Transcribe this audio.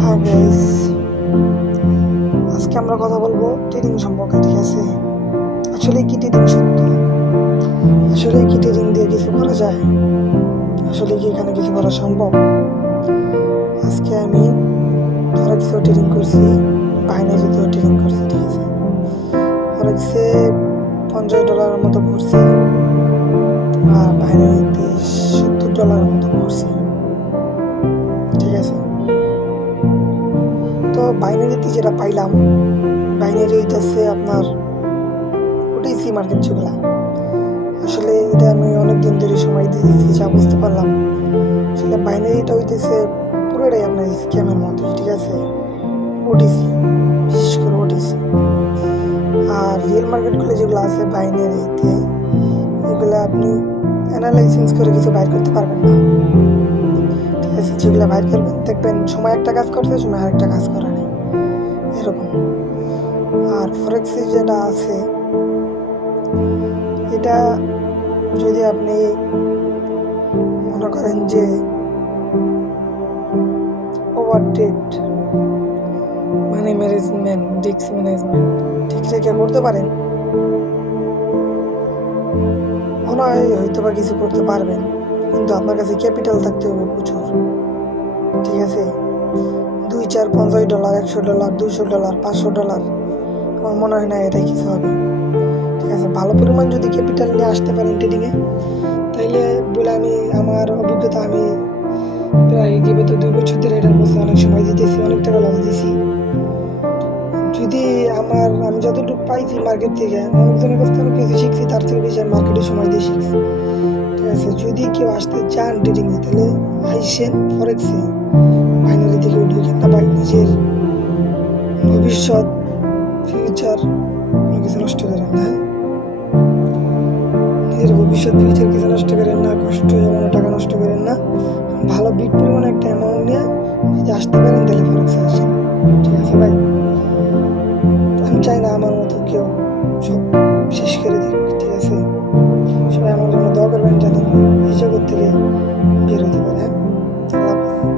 হ্যাঁ গাইস, আজকে আমরা কথা বলবো ট্রেডিং সম্পর্কে। ঠিক আছে, আসলে কি ট্রেডিং সত্য? আসলে কি ট্রেডিং দিয়ে কিছু করা যায়? আসলে কি এখানে কিছু করা সম্ভব? আজকে আমি ফরেক্সেও ট্রেডিং করছি, বাইনারিতেও ট্রেডিং করছি। ঠিক আছে, ফরেক্সে $50 মতো পড়ছি আর বাইনারিতে $70 মতো পড়ছি। ঠিক আছে, তো বাইনারিতে যেটা পাইলাম, বাইনারি হইতেছে আপনার ওটিসি মার্কেট যেগুলা। আসলে এটা আমি অনেক দিন ধরে সময় দিয়েছি, যা বুঝতে পারলাম আসলে বাইনারিটা হইতেছে পুরোটাই আপনার স্ক্যামের মতোই। ঠিক আছে, ওটিসি, বিশেষ করে ওটিসি। আর রিয়েল মার্কেটগুলো যেগুলো আছে বাইনারিতে, এগুলো আপনি অ্যানালাইসিস করে কিছু বাইর করতে পারবেন না। ঠিক আছে, যেগুলো বাইর করবেন দেখবেন সময় একটা কাজ করছে, সময় আরেকটা কাজ করে নেই, এরকম। আর ফরেক্সে যেটা আছে, এটা যদি আপনি মনে করেন যে over trade, money management, risk management ঠিক রেখে করতে পারেন, মনে হয় হয়তো বা কিছু করতে পারবেন, কিন্তু আপনার কাছে ক্যাপিটাল থাকতে হবে প্রচুর। ঠিক আছে, $2, $4, $50, $100, $200, $500, আমার মনে হয় না এটাই কিছু হবে। ঠিক আছে, ভালো পরিমাণ যদি ক্যাপিটাল নিয়ে আসতে পারেন ট্রেডিংয়ে, তাইলে বলে আমি আমার অভিজ্ঞতা, আমি প্রায় বিগত 2 বছর ধরে এটার মধ্যে অনেক সময় দিতেছি, অনেক টাকা লস দিছি। যদি আমি যতটুকু পাইছি মার্কেট থেকে, অনেকজনের কাছ থেকে কিছু শিখছি, তার থেকে বেশি আমি মার্কেটে সময় দিয়ে শিখছি। ঠিক আছে, যদি কেউ আসতে চান ট্রেডিংয়ে, তাহলে আইসেন ফরেক্সে, বাইনারি থেকে ঢুকেন না, ভাই নিজের ভবিষ্যৎ, ফিউচার কোনো কিছু নষ্ট করেন না। নিজের ভবিষ্যৎ ফিউচার কিছু নষ্ট করেন না, কষ্ট জমানো টাকা নষ্ট করেন না। ভালো বিগ পরিমাণে একটা অ্যামাউন্ট নিয়ে যদি আসতে পারেন, তাহলে ফরেক্সে আসেন। ঠিক আছে ভাই, আমি চাই না আমার মতো কেউ সব শেষ করে দিক। ঠিক আছে, সবাই আমার জন্য দোয়া করবেন যেন আমি এই জগৎ থেকে বের হতে পারি। হ্যাঁ, আল্লাহ হাফেজ।